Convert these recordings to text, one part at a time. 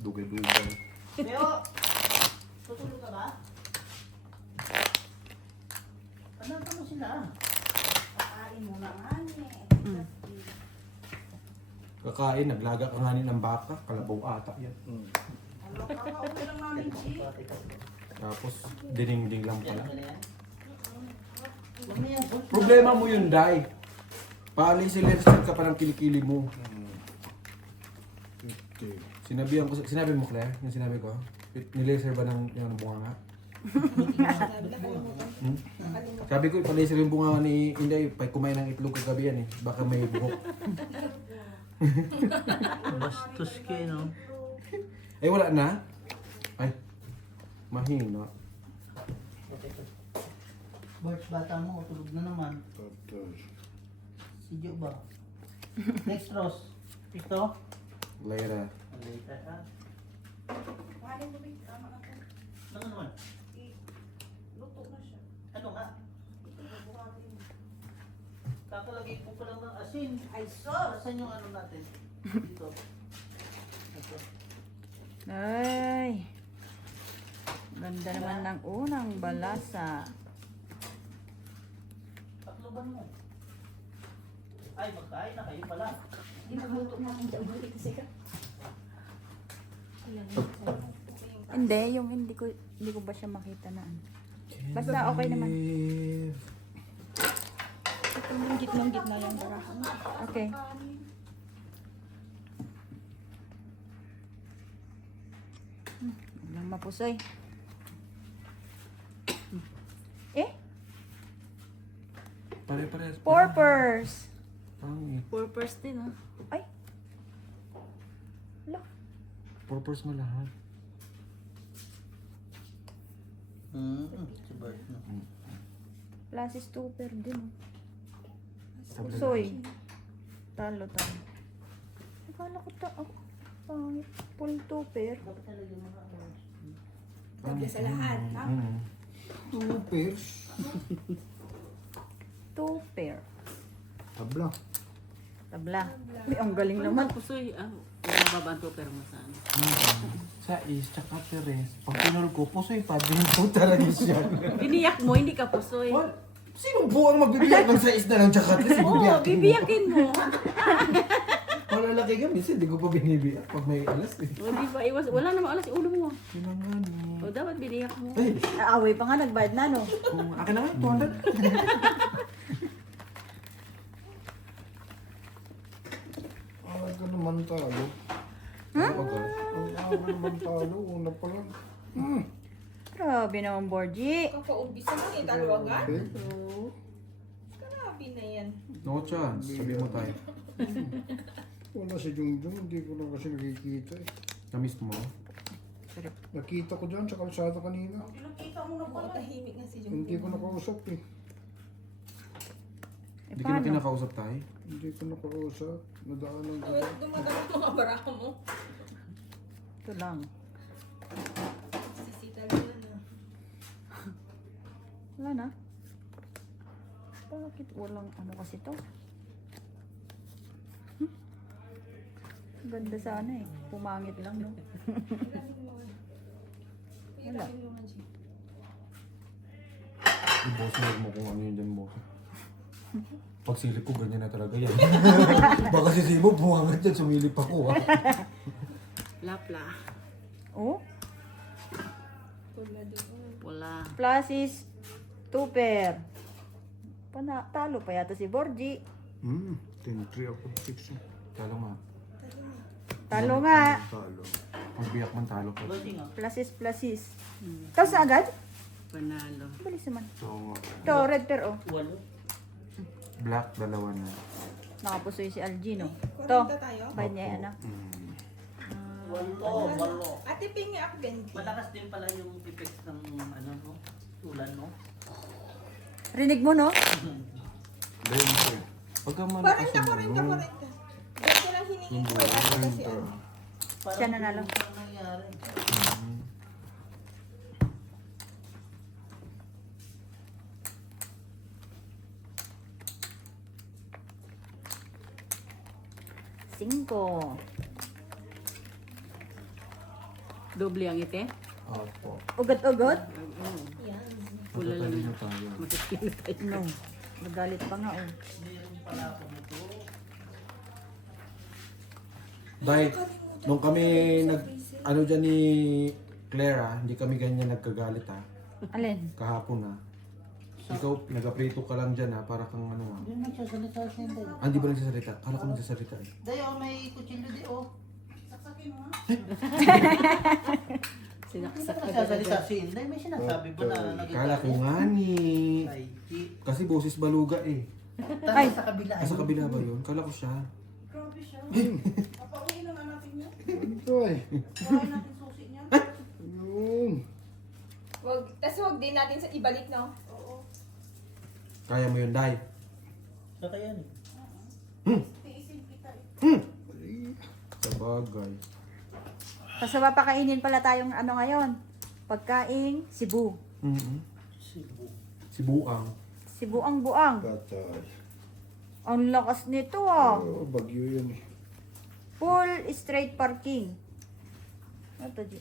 Dugay-dugay. Leo! Tutulog ka ba? Panata mo sila. Kakain mo na nga Mm. Kakain, naglaga ka nga ng baka. Kalabaw ata yan. Ano, kakauwi lang namin, Chi. Tapos, dinding lang Yan pala. ka na yan. Huwag na yan, boss. Problema mo yun, Day. Paalisin ka pa ng kilikili mo. Sinabi mo, Claire, yung sinabi ko, nilaser ba ng yung bunga nga? Sabi ko, palaser yung bunga ni Inday, pag kumain ng itlog kagabi yan eh. Baka may buhok. Bastos kayo, no? Ay, wala na? Ay, mahina. Birds, bata mo, tulog na naman. Si Jo ba? Next, Ross. Ito? Later. Later, ha? Kuhanin mo, Big. Tama na to. Ano naman? Luto na siya. Ano nga? Ito, buhatin mo. Kakalagay po pa lang ng asin. Ay, sos! Saan yung ano natin? Dito. Ito. Ay. Ganda naman ng unang balasa. Takloban mo. Ay, magkain na kayo pala. Hindi magluto namin dyan. Balik kasi ka. Hindi, yung hindi ko ba siya makita na ano. Basta okay naman. Ito yung gitnang-gitna yung barahan. Okay. Walang mapusoy. Eh? Pare-pares. Porpers! Pangit. Porpers din, ha? Ay! Hala. Purpose mo lahat. Si Bert, no? Plasis tupper din, ha? Sabi- Pusoy. Talo. Akala ko pangit. Full tupper. Dapat talaga mga ano. Sabi sa lahat, ha? Two pairs. Tupper. Tabla. Tabla. Uy, ang galing naman. Pusoy, yung babanto pero masaan. Sais, tsaka peres. Pag pinol ko, pusoy pa din po talaga siya. Biniyak mo, hindi ka pusoy. Well, sinong buwang magbibiyak ng sais na lang tsaka kasi Oo, bibiyakin mo? bibiyakin mo. Malalaki ka, minsan di ko pa binibiyak pag may alas eh. O, di ba? Iwas, wala namang alas ulo mo. Yun ang nga ni. O, dapat biniyak mo. Ay, Aaway pa nga, nagbayad na, no? kung akin na nga, 200. Ay ka naman talo. Ang araw naman talo. Una pa lang. Grabe naman, Borgie. Kakaubisan mo eh, talo agad. Eh, Grabe na yan. No chance, sabi mo tayo. wala si Jungjung. Hindi ko na kasi nakikita eh. Na-miss mo? Nakita ko dyan sa kalsada kanina. Nakita mo na pala. Tahimik na si Hindi ko nakausap eh. Hindi ka na kinakausap tayo? Hindi ko nakausap. Nadaanan ko. Dumadaan mga baraha mo. Ito lang. Sisita lang na. Wala na. Bakit walang ano kasi to? Ganda sana eh. Pumangit lang, no? Wala. Yung boss, huwag mo kung ano yun dyan, boss. Pag silip ko, ganyan na talaga yan. Baka si Simo, buwangat yan, sumilip ako ah. Lapla. Oh? Wala. Plasis tupper. Talo pa yata si Borgie. 10-3 ako. 6 eh. Talo nga. Talo nga. Talo. Magbiyak man talo ko. Bossing, oh. Plasis. Tapos na agad? Panalo. Bilis naman. So, Ito, red pair, oh. Walo. black, dalawa na. Nakapusoy si Algino. Ito. tayo? Bayad niya yan, ah. Walo. Ate Ping ako 20. Malakas din pala yung effects ng ano, no? Ulan, no? Rinig mo, no? Lente. Pagka malakas 40, 40, ano, 40. Dito lang hiningi ko. Ate kasi ano. Parang Siya nanalo. ang nangyari. Cinco. Doble ang ite. Opo. Ugot-ugot? Yan. Pula lang Matatalino na. tayo. Matitino tayo. No. Nagalit pa nga oh. Meron pala ako nito. Dahil, nung kami ano dyan ni Clara, hindi kami ganyan nagkagalit ha. Alin? Kahapon ha. Ikaw, nagaprito ka lang dyan ha, para kang ano ha. Yun nagsasalita si Inday. Ah, hindi ba nagsasalita? Kala ko nagsasalita eh. Day, oh, may kutsilyo di, oh. Saksakin mo, ha? Hindi Sinaksak ba ka nagsasalita talaga. si Inday? May sinasabi ba na Kala ko nga ni... Ay, di. Kasi boses baluga eh. Tama sa kabila. Ah, sa kabila ba yun? Kala ko siya. Grabe siya. Papauwi na nga natin niya. Ito eh. Kuhain natin susi niya. Yun. Wag din natin sa ibalik, no? Oo. Kaya mo yun, Day. Sa kaya ni. Tiisin kita eh. Sa bagay. Basta papakainin pala tayong ano ngayon. Pagkain, Cebu. Cebu. Si Buang. Cebu ang buang. Patay. Ang lakas nito ah. Oo, bagyo yun eh. Full straight parking. Ano to, G?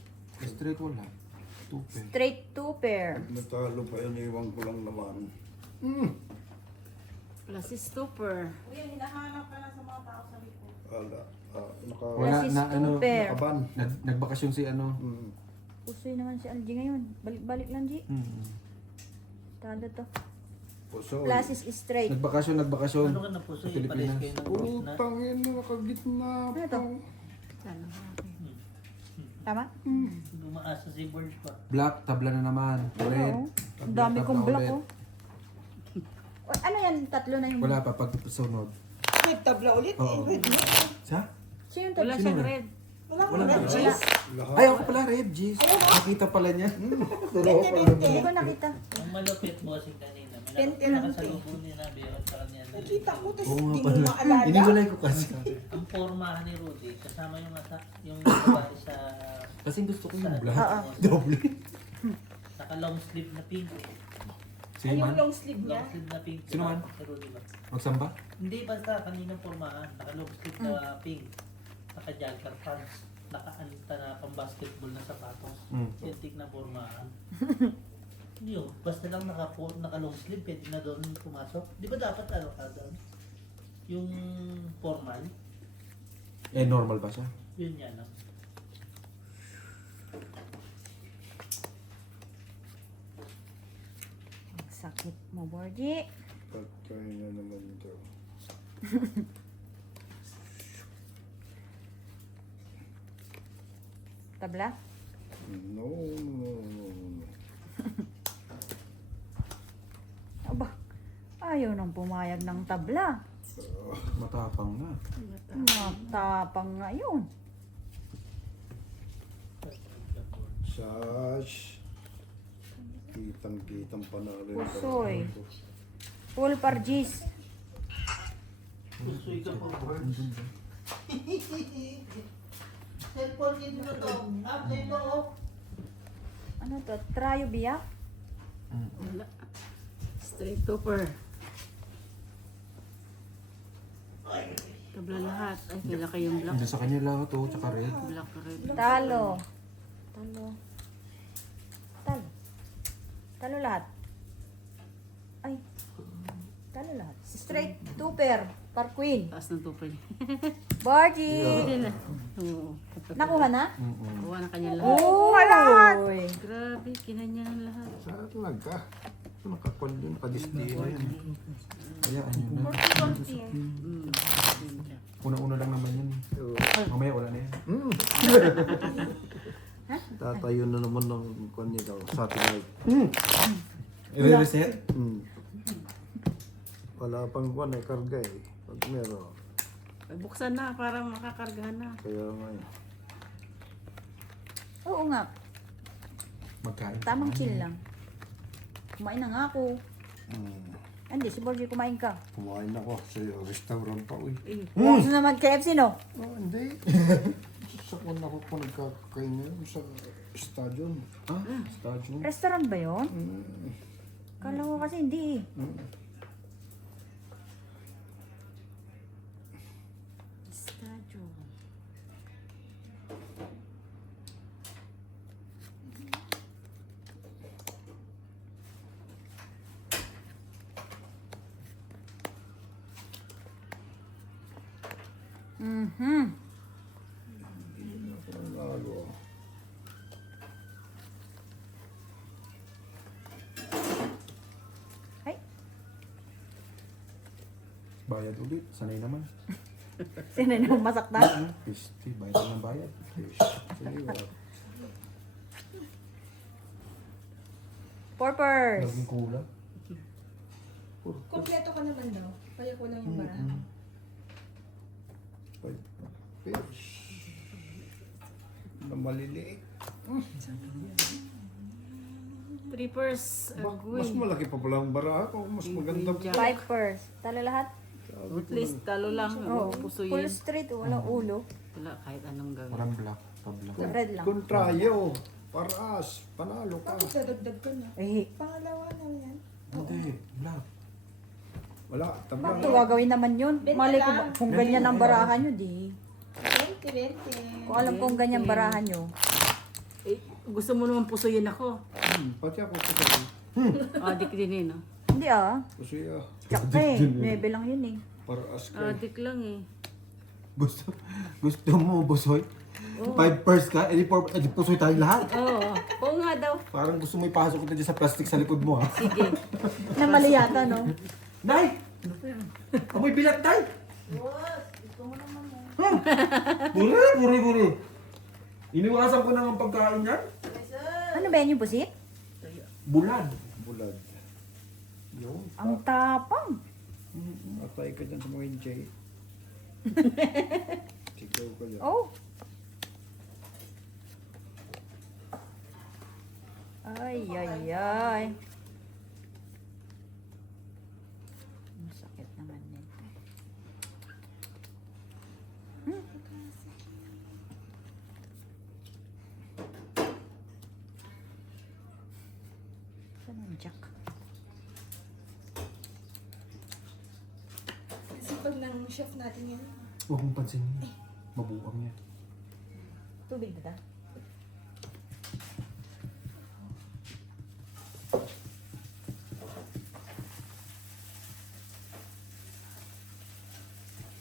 Straight wala. Tupe. Straight two pair. Natalo pa yun, iwan ko lang naman. Plus si stupor. Kuya, hinahanap ka na sa mga tao sa likod. Ala. Wala Plus is na two ano. pair. Nakaban. Nagbakasyon si ano. Pusoy naman si Algie ngayon. Balik-balik lang, G. Talo to. Puso. Plus is straight. Nagbakasyon. Ano ka na po? Sa So, ipalis Pilipinas. kayo ng post na. Utang yun, nakagitna Ano to? pa. Sana malaki. Tama? Dumaasa si Burge pa. Black, tabla na naman. Red. Oo. Ang dami kong tabla black ulit. oh. O, ano yan? Tatlo na yung... Wala pa pag sunod. Nagtabla ulit Oo. eh. Red na. Sa? Sino yung Wala tatlo? siyang red. Wala Wala red na. cheese. Lahat. Ay, ako pala, Red Jeez. Nakita pala niya. Hindi ko nakita. Ang malupit bossing kanina. Pente lang Nakasalubong niya na biyot sa kanya. Nakita ko, tapos Oo nga hindi mo pala. maalala. Iniwalay ko kasi. Ang pormahan ni Rudy, kasama yung babae sa Kasi gusto ko yung black. Oo. Doble. naka long sleeve na pink. Si Ay, yung Man? long sleeve niya. Long sleeve na pink. Sino man? Si Rudy ba? Magsamba? Hindi, basta kaninang pormahan. Naka long sleeve na pink. Naka jogger pants. Naka-anta na pang basketball na sapatos. Tintik na pormahan. Yun, basta lang naka long sleeve, pwede na doon pumasok. Di ba dapat ano ka doon? Yung formal, Eh, normal ba siya? yun yan. No? Ang sakit mo, Borgie. Patay na naman ito. Tabla? No, no, no, no. Aba, ayaw nang pumayag ng tabla. Matapang na. Matapang nga yun. Sash. Kitang-kitang panalo yung Pusoy. panalo ko. Full pargis. Pusoy ka pa, Burge. Cellphone niya dito to. App na ito, oh. Ano to? Trayo biyak? Wala. Straight topper. Tabla lahat. Ay, kaya kayong black. Hindi sa kanya lahat to, tsaka red. Black red. Talo. Talo. Talo. Talo lahat. Ay. Talo lahat. Straight two pair. Par queen. Taas ng topper niya. Borgie. Pwede na. Oo. Nakuha na? Kuha na kanya lahat. Oo, lahat. Grabe, kinanya ng lahat. Sa talaga. Nakakuan din, padisdina yan. Kaya ano yun na. Una-una lang naman yan. Oo. Mamaya wala na yan. Tatayo na naman ng kuan niya daw, satellite. I-reset? Wala pang kuan ay karga eh. Pag meron. Ay, buksan na para makakargahan na. Kaya nga eh. Oo nga. Magkain. Tamang chill lang. Kumain na nga ako. Hindi, si Borgie kumain ka. Kumain ako sa restaurant pa. Uy. Gusto naman KFC, no? Oh, hindi. Sa kuan ako po nagkakain ngayon sa stadion. Ah, stadium. Restaurant ba yun? Kala ko kasi hindi eh. Statue. Mhm. Hindi na ako nanalo. Ay, Bayad ulit. Sanay naman. sino na masaktan? Piste, bayad ng bayad. Sige, wala. Purpers. Laging kulang. Kompleto ka naman daw. Kaya kulang yung barahan. 5 fish. Na maliliit. Trippers, Mas malaki pa pala ang baraha ko. Mas maganda pa. Vipers. Talo lahat? At least talo lang. Oo. Pusuyin. Full street, walang ulo. Wala kahit anong gawin. Parang black. Pa-black. Red lang. Kontrayo. Paras. Panalo ka. Bakit dadagdag ko na? Eh, Pangalawa na yan. Hindi, black. Wala. bakit Tablang. to gagawin naman yun? Benta Malay ko lang. ba, kung ganyan ang barahan nyo, di. 20. Kung alam kong ganyan barahan nyo. Eh, gusto mo naman pusuyin ako. Pati ako pusuya. Adik din eh, no? Hindi ah. Pusuya. Tsak eh. 9 lang yun eh. Paras ka. Adik lang eh. Gusto mo, Bosoy? 5 pairs ka? Edi pusoy tayong lahat. Oo. Oo nga daw. Parang gusto mo ipasok ito dyan sa plastic sa likod mo, ha? Sige. Na mali yata, no? Nay! Amoy bilat, Nay! Buri. Iniwasan ko na ang pagkain yan. Ano ba yan yung busit? Bulad. Bulad. Yun. Ang tapang. Atay ka dyan sa mga enjay. Sigaw ka dyan. Oh. Ay. Masakit naman nito. Saan ang jack? Kasi pag ng chef natin yan. Huwag mong pansinin. Mabuang yan. Tubig dito.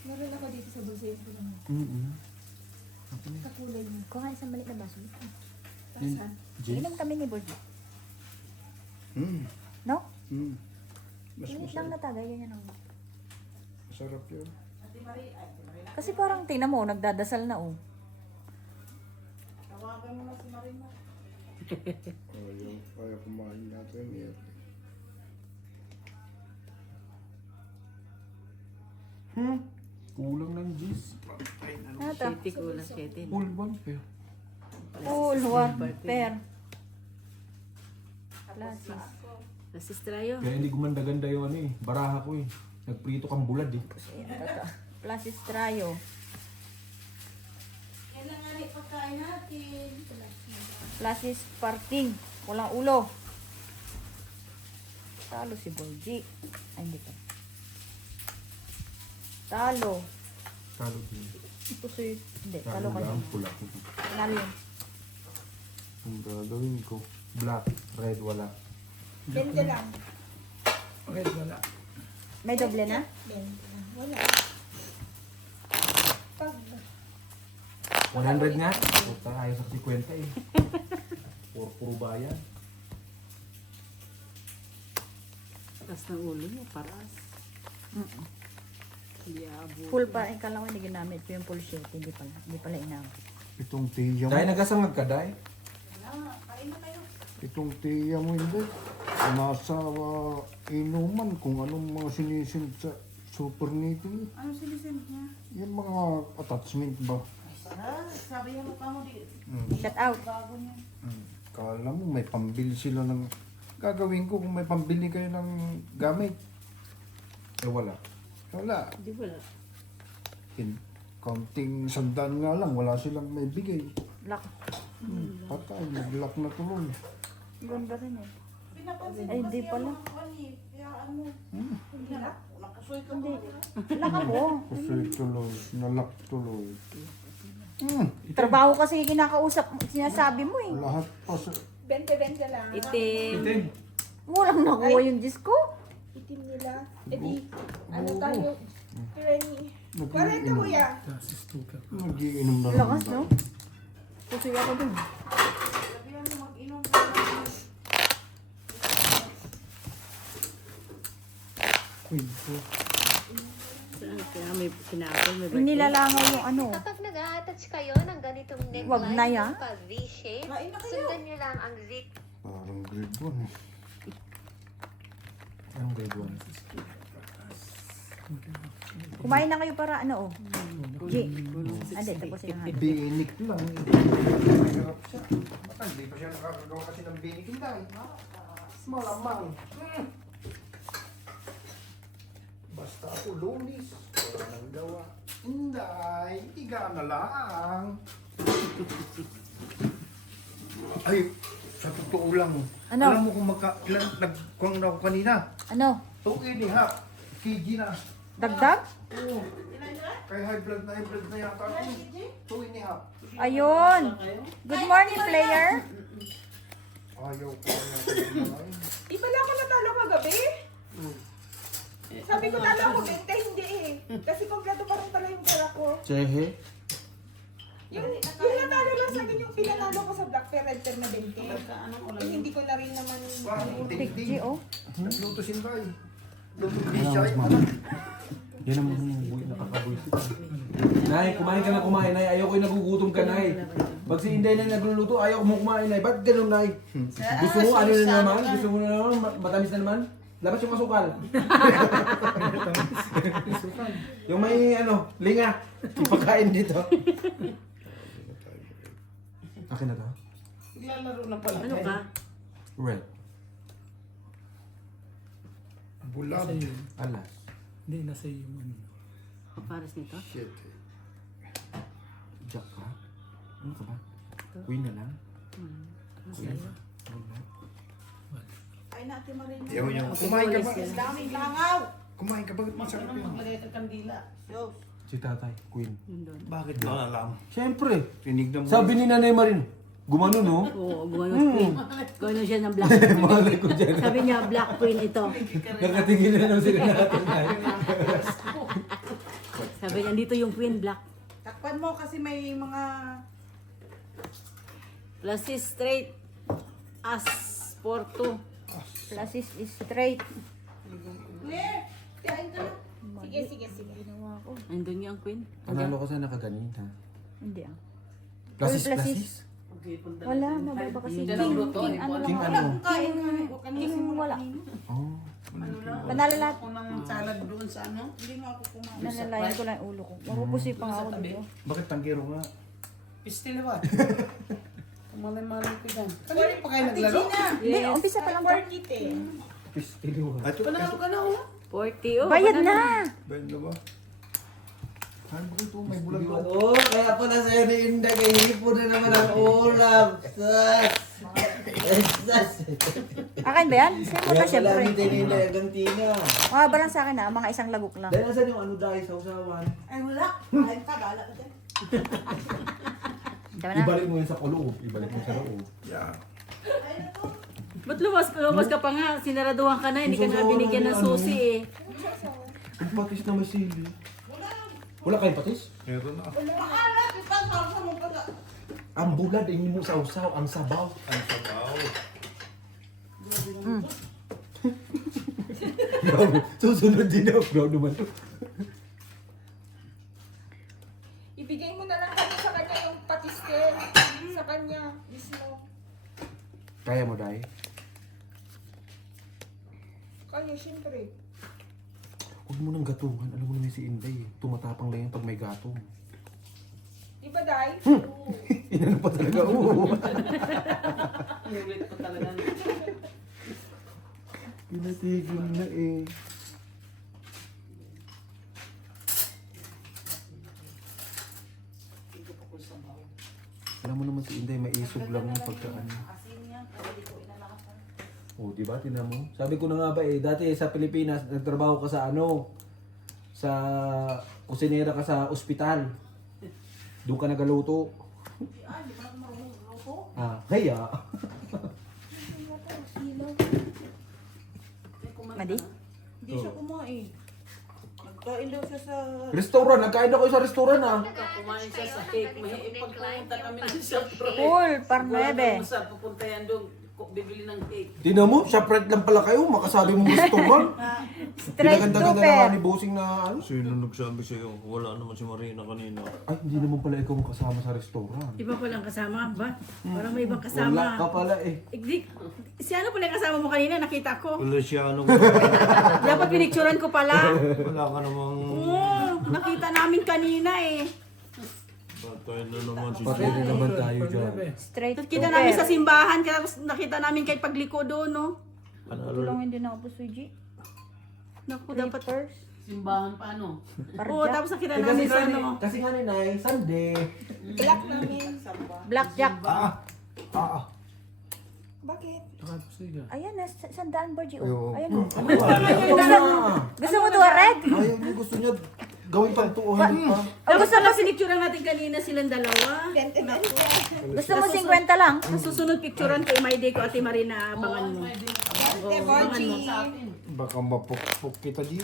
Meron ako dito sa bulsa yung kulang. Kakulay mo. Kuha ka isang balik na baso. Pasan. Inom kami ni Borgi. No? Mas Init lang na tagay. Yan ang... masarap yun. Kasi parang tingnan mo, nagdadasal na oh. Kaya kumain natin yan. Kulang ng G's. Ano to? City ko lang, city. All one pair. Full one pair. Lasis. Nasistrayo. Kaya hindi gumanda-ganda yung ano eh. Baraha ko eh. Nagprito kang bulad eh. Plasis trayo. Plasis parking. Walang ulo. Talo si Borgi. Ay, hindi pa. Talo. Talo din. Ito si... Hindi, talo Talo ka lang, din. pula. Talo yun. Ang gagawin ko. Black, red, wala. 20 lang. Red wala. May doble na? 20 lang. Wala. Pag 100 nga. Puta, ayaw sa 50 eh. Puro bayan. Taas ng ulo niya, paras. Yabo. Full pa. Eh, kala ko hindi ginamit ko yung full sheet. Hindi pala inamit. Itong tiya mo. Dahil nagasangag ka, Day. Itong tiya mo hindi. Nasa inuman kung anong mga sinisin sa super nitty. Ano sinisend niya? Yung mga attachment ba? Sabi yung mukha mo di. Shut out. Kala mo may pambili sila ng... Gagawin ko kung may pambili kayo ng gamit. Eh, wala. Wala. Di wala. Konting sandaan nga lang, wala silang may bigay. Lock. Patay, nag-lock na tuloy. Ganda rin eh. Ay, hindi pala. Hindi. Lock ako. Kasi tuloy, nalock tuloy. Trabaho kasi kinakausap, sinasabi mo eh. Lahat pa sa... 20 lang. Itim. Walang nakuha yung disco. Itim nila. E di, ano tayo, 20. 40 kuya. Nagiinom na Lakas, no? Pusoy ako dun. Sabihan mo mag-inom ka lang. Saan kaya may pinapal, may birthday? Nilalangaw yung ano. Kapag nag-a-attach kayo ng ganitong neckline Wag na yan. pa V-shape, Kain na kayo. sundan nyo lang ang zip. Parang grade 1 eh. Anong grade 1? Kumain na kayo para ano, oh. G. Ande, tapos yung ano. Binik lang. Mahirap siya. Baka hindi pa siya nakakagawa kasi ng binik. Hindi. Malamang. Basta ako lunis. Wala nang gawa. Hindi. Higa na lang. Ay, sa totoo lang. Ano? Alam mo kung nagkuhang na ako kanina. Ano? 2.5 kg na. Dagdag? Oo. Kaya high blood na yata ako. 2.5. Ayun. Good morning, player. Ayaw ko na kumain. Di pala ako natalo kagabi? Sabi ko talo ako 20, hindi eh. Kasi kompleto pa rin pala yung pera ko. Chehe? Yung natalo lang sa akin yung pinanalo ko sa Black Fair Red Fair na 20. Eh, hindi ko na rin naman... Big G, oh. Nagluto si Tay. Luto Ano, di siya. mas mama? Yan naman yung nakakabuisit. Nay, kumain ka na kumain, Nay. Ayaw ko yung nagugutom ka, Nay. Pag si Inday na nagluluto, ayaw mo kumain, Nay. Ba't ganun, Nay? Gusto mo, ano na naman? Gusto mo na naman? Matamis na naman? Labas yung masukal. Yung may, linga. Ipakain dito. Akin na to? Ano ka? Red. Bulag. Alas. Hindi, nasa iyo mo. Kaparas nito? Shit. Jack ka? Ano ka ba? Queen na lang? Queen na. Ay, natin marin. Yaw niya. Kumain ka ba? Daming langaw! Kumain ka ba? Masarap yun. Maglagay ka kandila. Si tatay, Queen. Yun doon. Bakit ba alam? Siyempre. Tinignan mo. Sabi ni Nanay Marin, gumano no? Oo, gumano queen. Gumano siya ng black queen. Malay ko dyan. Sabi niya, black queen ito. Nakatingin na naman sila natin. Sabi niya, dito yung queen, black. Takpan mo kasi may mga... Plus is straight. As for two. Plus is straight. Claire! Kain ka na. Sige, sige, sige. Ginawa ko. Andun yung queen. Panalo ko sa nakaganit ha. Hindi ah. Plasis, Plasis. plasis. Wala, mababa kasi. Yun King, lang. king, ano King lang. ano? Kain nga. King wala. Oh. Panalo lahat. Unang salad doon sa ano? Hindi nga ako kumain. Nalalayan ko lang yung ulo ko. Mapupusi pa nga ako dito. Bakit tanggero nga? Pistil ba? Malay-malay ko dyan. Kanina pa kayo naglaro? Hindi, umpisa pa lang to. Porkit eh. Pistiliwa. Ito, Panalo ka na oh. 40 oh. Bayad na! Ben na ba? Ano ba ito? May bulag ba? Oh, kaya pala sa'yo ni Inda, kay hipo na naman ang ulam. Sas! Sas! Akin ba yan? Sa'yo mo na Kaya pala syempre. ni Tinina, hanggang tina. Mga barang sa akin na, mga isang lagok lang. Dahil nasan yung ano dahil sa usawan? Ay, wala. Kain ka, gala ka dyan. Diba na? Ibalik mo yun sa loob. Ibalik mo sa loob. Yeah. Ba't lumas ka pa nga? Sinaraduhan ka na, hindi ka na binigyan ng susi eh. Ang patis na may sili. Wala kayong patis? Meron na. Ang bulad, hindi mo sa usaw, ang sabaw. Ang sabaw. Brown. Susunod din ako. Brown naman. Ibigay mo na lang kami sa kanya yung patistel. Sa kanya mismo. Kaya mo, Day? Kaya, syempre. Huwag mo nang gatungan. Alam mo naman si Inday. Tumatapang lang yan pag may gatong. Di ba, Day? Inano pa talaga. Oo. Ulit pa talaga. Pinatigil na eh. Alam mo naman si Inday, maisog lang yung pagkaan. Oh, di ba? Tingnan mo. Sabi ko na nga ba dati sa Pilipinas, nagtrabaho ka sa sa kusinera ka sa ospital. Doon ka nagaluto. Kaya. Madi? Hindi siya kumain. Kain daw siya sa... Restaurant, nagkain ako sa restaurant ah. Kumain siya sa cake. May ipagpunta kami ng Shoprite. Full, par 9. Pupunta yan doon, bibili ng cake. Tingnan mo, Shoprite lang pala kayo, makasabi mo restaurant. Straight Pinaganda-ganda super. naman ni Bossing na ano. Sino nagsabi sa'yo? Wala naman si Marina kanina. Ay, hindi naman pala ikaw kasama sa restaurant. Iba palang kasama ba? Parang may ibang Wala kasama. ka pala eh. Si ano pala yung kasama mo kanina? Nakita ko. Wala siya ano. Dapat pinicturan ko pala. Wala ka namang... Oo, nakita namin kanina eh. Patay na naman si Patay na naman tayo dyan. Straight Kita super. namin sa simbahan, kaya nakita namin kay pagliko doon, no? Tulungin din ako po, Suji. Naku, dapat First. simbahan pa, ano? Oo, Parjak. tapos nakita namin sa ano. Kasi nga ni Nay, Sunday. Black namin. Samba. Blackjack. Bakit? Ayan na, sandaan ba, Gio? Ayoko. Ayan o. Ano na? Gusto mo to, red? Ayaw niya, gusto niya gawin pang tuuhan pa. Tapos na pinicturan natin kanina silang dalawa. 20 minutes. Gusto mo 50 lang? Sa susunod picturean kay My Day ko, Ate Marina, abangan mo. Boji. Baka mapukpuk kita din.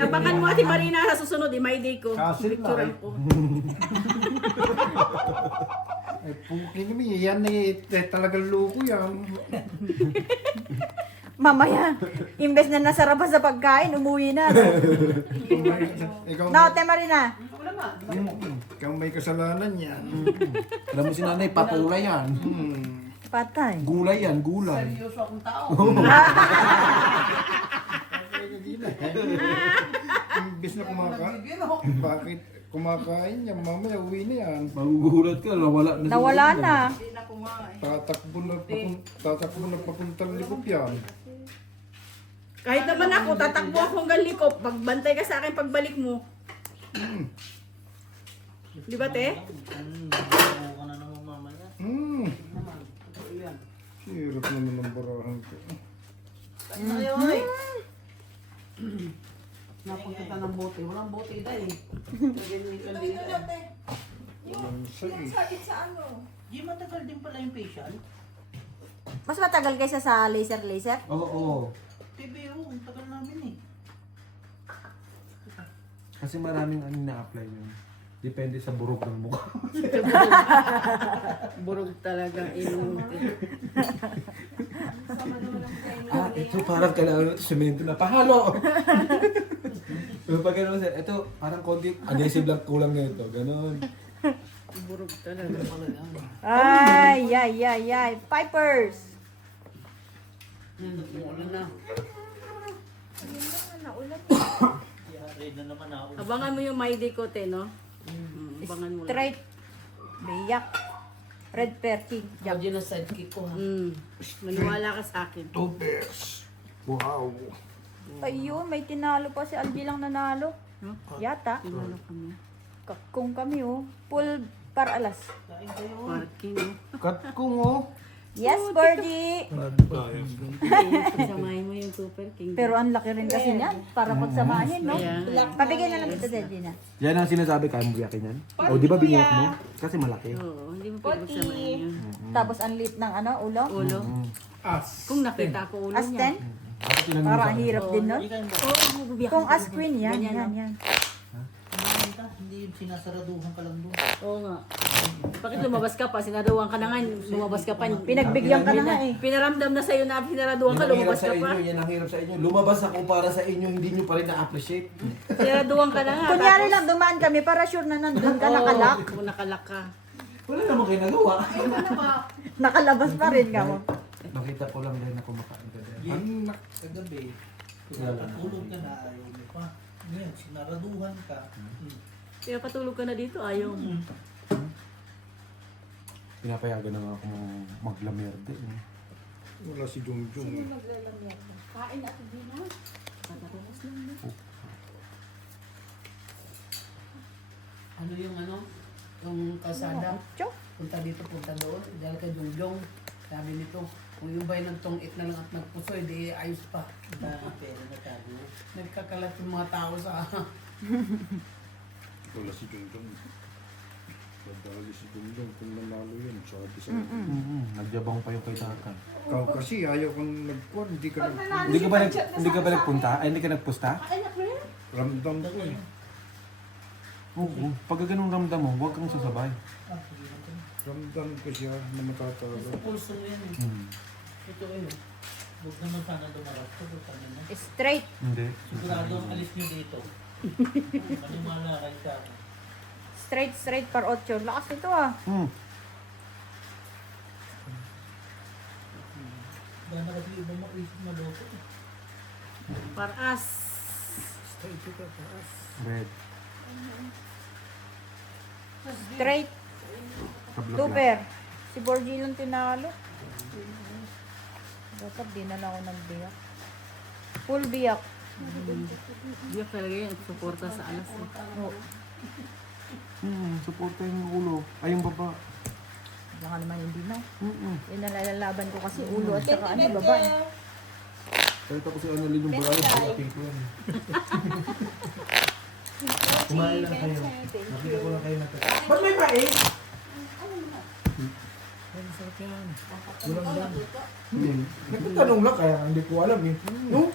Abangan mo, Ate Marina, sa susunod, My Day ko. Kasil na Picturean eh. ko. Ay, puki naman. Yan eh, talagang loko yan. Mamaya, imbes na nasarapan sa pagkain, umuwi na. Ikaw, No, Te Marina. ikaw may kasalanan yan. Alam mo si Nanay, patulay yan. Patay. Gulay yan, gulay. Seryoso akong tao. Imbis na kumakain. Bakit kumakain yan? Mamaya uwi na yan. Magugulat ka, nawala na. Nawala na. Tatakbo na papuntang likop yan. Kahit naman ako, tatakbo ako hanggang likop. Pagbantay ka sa akin pagbalik mo. Di ba, te? Ako na naman mamaya. Hirap naman ang barahan ko. Napunta ka ng bote. Walang bote dahil. Yung sakit sa ano? Di matagal din pala yung facial. Mas matagal kaysa sa laser? Oo. TBO, ang tagal namin eh. Kasi maraming ano na-apply yun. Depende sa burog ng mukha. Burog talaga. Ito parang kailangan ng semento na pahalo. Pero pag gano'n sir, ito parang konti adhesive lang kulang na ito. Ganon. Burog talaga. Ay. Pipers. Umuulan na. Yari na naman ako. Abangan mo yung My Day ko, te, no? Abangan mo lang. Straight. Biyak. Red perky. Diyan na sidekick ko, ha? Maniwala ka sa akin. Tubers. Wow. Ayun, may tinalo pa si Algie lang nanalo. Yata. Tinalo kami. Kakung kami oh. Full par alas. Parking, no? Cut ko mo. Yes, Birdie! Samahin mo yung Super King. Pero ang laki rin kasi niyan. Para pagsamahin, no? Kaya, Pabigyan na lang ito, Gina. Yan ang sinasabi, kaya mo biyakin yan? O di ba biyak mo? Kasi malaki. oo, hindi mo pwede magsamahin yun. Tapos ang lit ng ano, ulo. Ulo. Kung nakita ko ulo niya. Asten. Para ang hirap din nun. Oo, biyak. Kung as queen, yan. Hindi yung sinasaraduhan ka lang doon. Oo nga. Bakit lumabas ka pa? Sinaraduhan ka na nga, lumabas ka pa. Pinagbigyan ka na nga eh. Pinaramdam na sa'yo na sinaraduhan ka, Yan ang hirap lumabas sa ka pa. inyo, yan ang hirap sa inyo. Lumabas ako para sa inyo, hindi nyo pa rin na-appreciate. Sinaraduhan ka na nga. Kunyari lang dumaan kami para sure na nandun ka nakalak. Kung nakalak ka. Wala namang kinagawa. Nakalabas pa rin ka mo. Nakita ko lang din na kumakain ka din. Sa gabi, tulog ka na, ayaw mo pa. Ngayon, sinaraduhan ka. Kaya patulog ka na dito, ayaw mo. Pinapayagan na nga ako maglamerde. Wala si Jungjung. Kain na ito din, ha? Patatas lang na. Ano yung ano? Yung kalsada? Chok. Punta dito, punta doon. Dahil kay Jungjong. Sabi nito, kung yung ba'y nagtong-it na lang at nagpusoy, di ayos pa. Dami pera na tayo. Nagkakalat yung mga tao sa... Wala si Jungjung. Nadali si Dungdung kung nanalo yun. Sabi sa Nagyabang pa yung kay tatay. Ikaw kasi ayaw kang nagkuhan, hindi ka Pag nanalo Hindi si ka ba, Panchat na hindi ka ba sabi nagpunta? sa Ay, hindi ka nagpusta? akin, anak na yan. ramdam ko eh. Oo. Pag ganun ramdam mo, huwag kang sasabay. Ramdam ko siya na matatalo. Sa pulso mo yan eh. Hmm. Ito eh. Huwag naman sana dumaras ko. Kanina. Straight. Hindi. Sigurado ang alis nyo dito. Maniwala kayo sa akin. Straight par 8. Lakas nito ah. Hmm. Gana kasi iba mo isip na loko eh. Paras. Straight ito, paras. Red. Straight. Kablog 2 lang. pair. Si Borgie lang tinalo. Dapat di na lang ako nagbiyak. Full biyak. Biyak talaga yan. Suporta sa alas. Oo. Supporta yung ulo. Ay, yung baba. Baka naman hindi na. Mm-mm. Yun ang nalalaban ko kasi ulo at saka ano, baba. Kahit ako si Annalyn yung Borales, ating ko yan. Kumain lang kayo. Nakita ko lang kayo na Ba't may pain? Walang lang. Nagtatanong lang kaya hindi ko alam eh. No?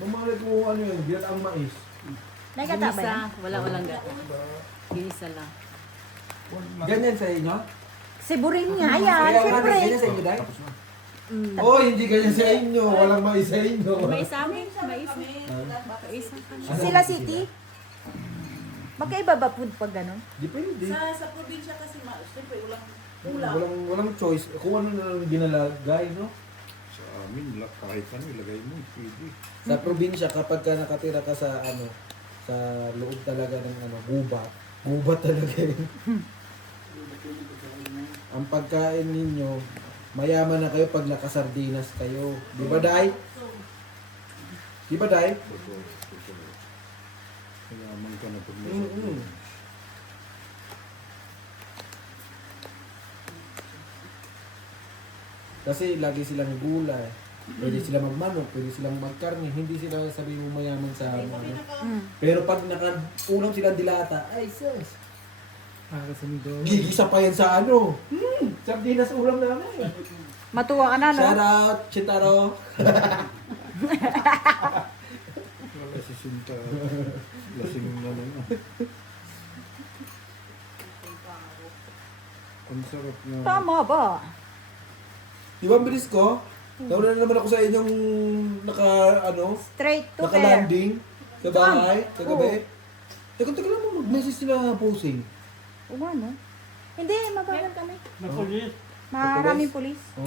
Mamalit mo ano yun, bilat ang mais. Nagkata ba yan? Walang gato. Ginisa lang. Ganyan sa inyo? Siburin nga yan, Kaya nga, syempre. ganyan sa inyo, Day? Oh, hindi ganyan sa inyo. Walang mais sa inyo. May isa amin. May isa. May isa ka na. Sila City? Magkaiba ba food pag ganun? Depende. Sa probinsya kasi, siyempre, ulam. Walang choice. Kung ano na lang ginalagay, no? Sa amin, kahit ano, ilagay mo, pwede. Sa probinsya, kapag ka nakatira ka sa ano, sa loob talaga ng ano, gubat talaga yun. Ang pagkain ninyo, mayaman na kayo pag nakasardinas kayo. Di ba, Day? Di ba, Day? Totoo. Kayaman ka na pag Mm-mm. Kasi lagi silang gulay. Pwede sila magmanok, pwede silang magkarne. Hindi sila sabi mo mayaman sa ano. Pero pag naka-ulam silang dilata, ay sus. Gigisa pa yan sa ano. Sardinas ulam namin. Matuwa ka na, no? Shout out, Chitaro. Wala si Sinta. Lasing na naman. Ang sarap na. Tama ba? Di ba ang bilis ko? Nauna na naman ako sa inyong Straight to pair. naka-landing sa bahay, kagabi. Teka lang mo, mag-message sila posing. O ano? Hindi, mabagal kami. Nakulit. Maraming pulis. Oh.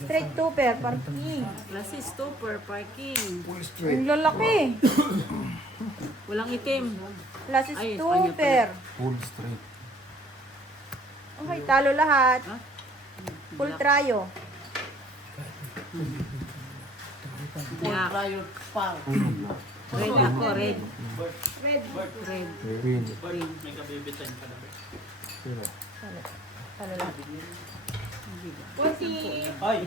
Straight to pair, parking. Klase stopper, parking. Full straight. Ang lalaki. Walang itim. Classes Ay, 2 Espanya pala. pair. Full straight. Okay, talo lahat. Ha? Full tryo. Yeah. Red ako, red. Red. Red. Green. May kabibitan ka na. Talo. Talo lahat. 20. Ay!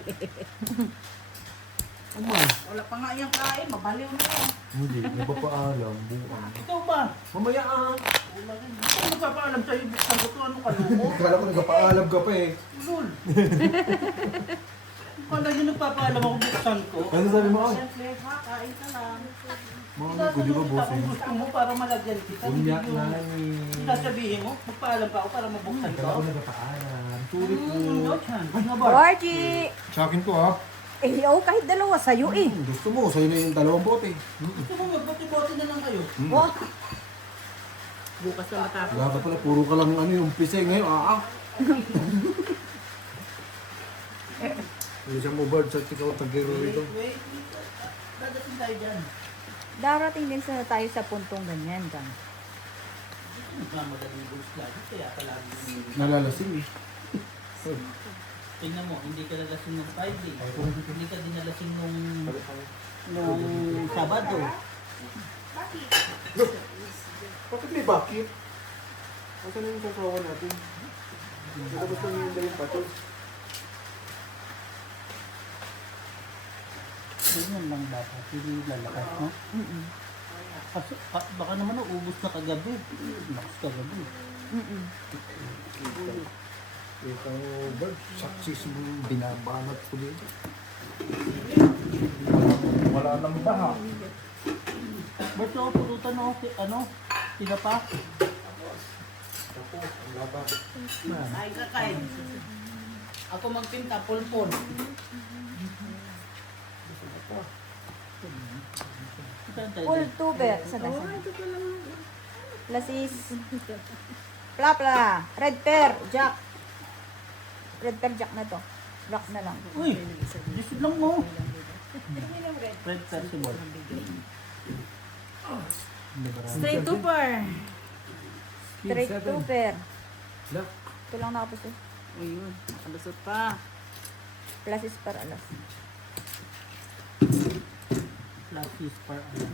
Wala pa nga yung kain, mabaliw na yan. Hindi, nagpapaalam, buwan. Ikaw ba? Mamaya Ano magpapaalam sa'yo? Buksan ko to, ano ka loko? Kala ko nagpapaalam ka pa eh. Lul! Kala nyo nagpapaalam ako buksan ko. Ano sabi mo? Siyempre, ha, kain ka lang. Mga ko, di ba bossing? Kung gusto mo para malagyan kita. Unyak hindi yung- na ni. Sasabihin mo, magpaalam pa ako para mabuksan Kala ko ko. nagpapaalam. Sorry po. No chance. Ano ba? Borgie! Sa akin to ha. Eh, oo, kahit dalawa sa'yo eh. Gusto mo, sa'yo na yung dalawang bote. Gusto mo magbote-bote na lang kayo. What? Bukas na matapos. Wala ka pala, puro ka lang ano yung pisay ngayon. Isang mo bird sa ikaw tagiro rito. Wait. Dadating tayo dyan. Darating din sa tayo sa puntong ganyan, Kang. Nagmamadaling bulls lagi, kaya palagi. Nalalasing eh. Tingnan mo, hindi ka nalasing ng 5 days. Hindi ka din nalasing nung Sabado. Bakit may bakit? Asan na yung sasawa natin? Tapos lang yung daling patos. Ganyan lang dapat, hindi lalakas, no? Kasi, baka naman ubus na kagabi. Lakas kagabi. Mm-mm. Ito, Bert, successful binabanat ko dito. Wala nang baha. Ba't ako pulutan ako, tinapa? Ay, kakain. Ako magpinta, pulpon. Full tuber sa dasa. Lasis. Plapla. Red pear. Jack. Red pear jack na to. Black na lang. Uy, disip lang mo. Red festival. Straight tuber. Straight Seven. tuber. Look. Ito lang nakapos eh. Ayun, nakalusot pa. Plasis para alas. Lasis par ano.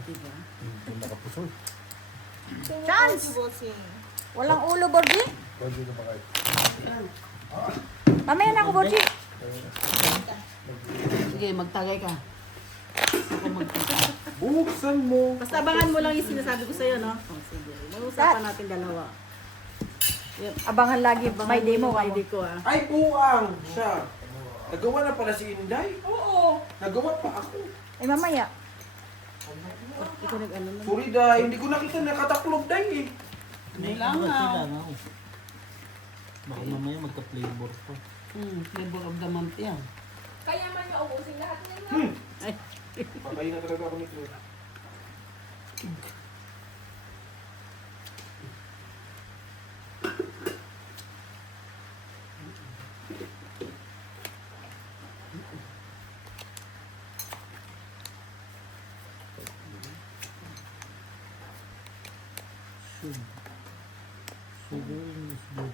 Yung nakapusoy. Chance! Bossing. Walang ulo, Borgi? Pwede na ba kayo? Mamaya na ako, Borgi. Sige, magtagay ka. Ako magpinta. Buksan mo. Basta abangan mo lang yung sinasabi ko sa'yo, no? Oh, sige. Mag-usapan natin dalawa. Abangan lagi. May demo May ako. di ko, ah. Ay, buang siya. Nagawa na pala si Inday. Oo. Nagawa pa ako. Eh, mamaya. Ikaw nag-ano na. Sorry, Day. Hindi ko nakita nakataklog, Day eh. May sila na. Baka mamaya magka-flavor pa. Flavor of the month yan. Kaya man niya ubusin lahat na yun. Pakain na talaga ako nito.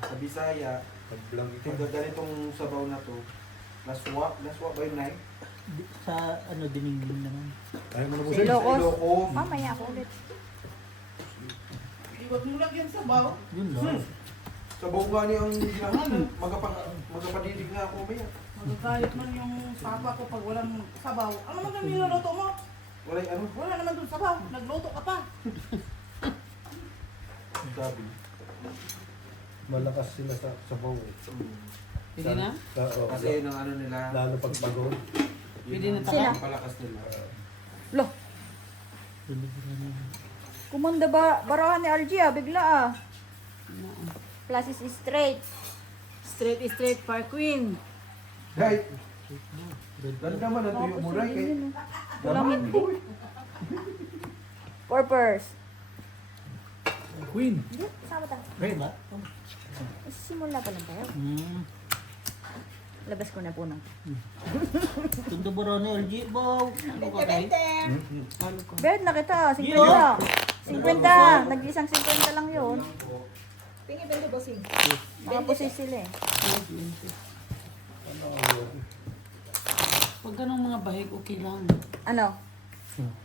Sa Bisaya, ito ganitong sabaw na to. Laswa ba yun, Nay? Sa ano, dinigin naman. Ayaw mo na po Si Locos. Ilocos. Mamaya ako ulit. Iwag mo lang yan sa baw. Yun lang. Sabaw nga niya ang hinahanan. Magapadilig nga ako maya. Magagalit man yung papa ko pag walang sabaw. Ano naman ang niluluto mo? Wala ano? Wala naman dun sabaw. Nagluto ka pa. Sabi. Malakas sila sa sabaw. Pwede na? Kasi yun ang ano nila. Lalo pag pagod. Pwede na Sila? taka? Palakas nila. Lo. Kumanda ba? Barahan ni RG ah. Bigla ah. Plasis is straight. Straight, par queen. Right. Ganda man ang tuyo mo, right? Walang hindi. Purpose. Queen. Hindi, sama tayo. Diba? Simula pa lang tayo. Labas ko na po ng. Tundo ba rin ni LG? Wow! Ano ka kayo? Bet na kita. 50. 50. Nag-isang 50 lang yun. Tingin ba bossing? Nakapusis sila eh. Pag ganong mga bahig, okay lang. Ano?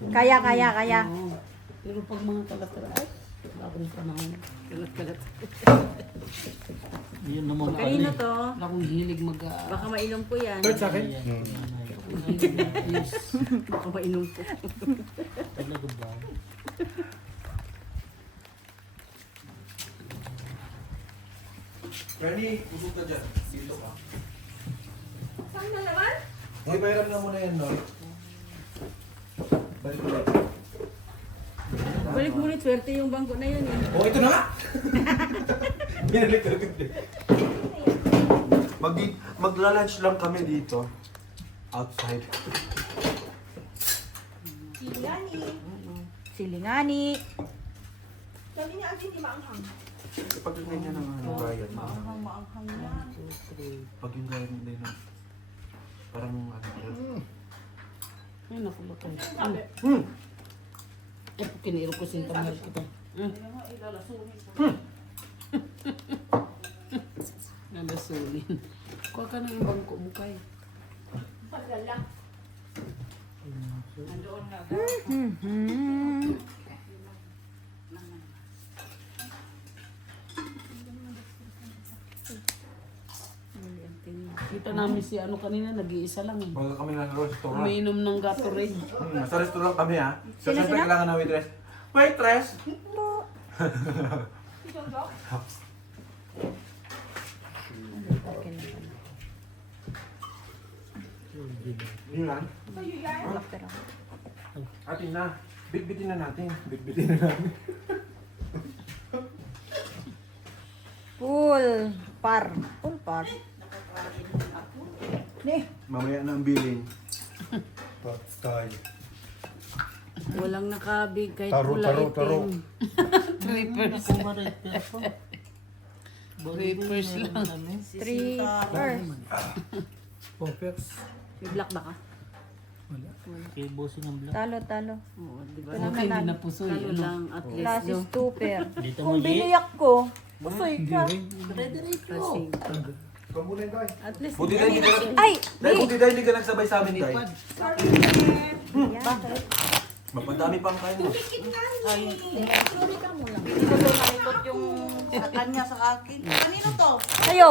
Kaya. Oo. Pero pag mga kalat-kalat, ay, wala akong panahon. Kalat-kalat. Yun naman ako Kanino eh. to? Wala akong hilig mag... Baka mainom po yan. Sa akin? Yes. Baka mainom po. Talaga ba? Bernie, busog ka dyan. Dito ka. Saan na naman? Hoy, bayram na muna yan, Noy. Balik ulit. Balik mo ulit, swerte yung bangko na yun eh. Oh, ito na nga! Binalik ko agad eh. Magla-lunch lang kami dito. Outside. Silani. Silingani. Sabi niya ang hindi maanghang. Pag yung ganyan ang ano, bayad. Maanghang yan. Pag yung ganyan din na. Parang ano. Ay, nakulakay. Eh, kiniro ko sintamal kita. Nalasulin. Kuha ka ng ibang kumukay. Kita namin si ano kanina, nag-iisa lang eh. Baga kami ng restaurant. Umiinom ng Gatorade. Sa restaurant kami ha. So, Sino, siyempre sino? kailangan na waitress. Waitress? Si John Doc? Yun lang. Sa'yo yan? Pero, Atin na. Bitbitin na natin. Bitbitin na natin. full par. Full par. Ni. Mamaya na ang billing. Patay. Walang nakabig kahit Taro, pula taro, itim. taro. Kung ma-repair po. Reapers lang. 3 per. May black ba ka? Kay bossing ang black. Talo, talo. Oo, di ba? Ito Okay, naman. hindi na pusoy. Talo Ano? lang at least. Last is 2 per. Dito Kung mo, G. biniyak ko, pusoy ka. Kasi, Ikaw muna yung guys. at least, Buti tayo hindi ka Ay! Dahil buti tayo hindi ka nagsabay sa amin, Day. Sorry, Jen. Bakit? Mapadami pang kain mo. Pikit nga ni. Sorry ka muna. hindi ko to nalikot yung sa kanya sa akin. Kanino to? Sa'yo!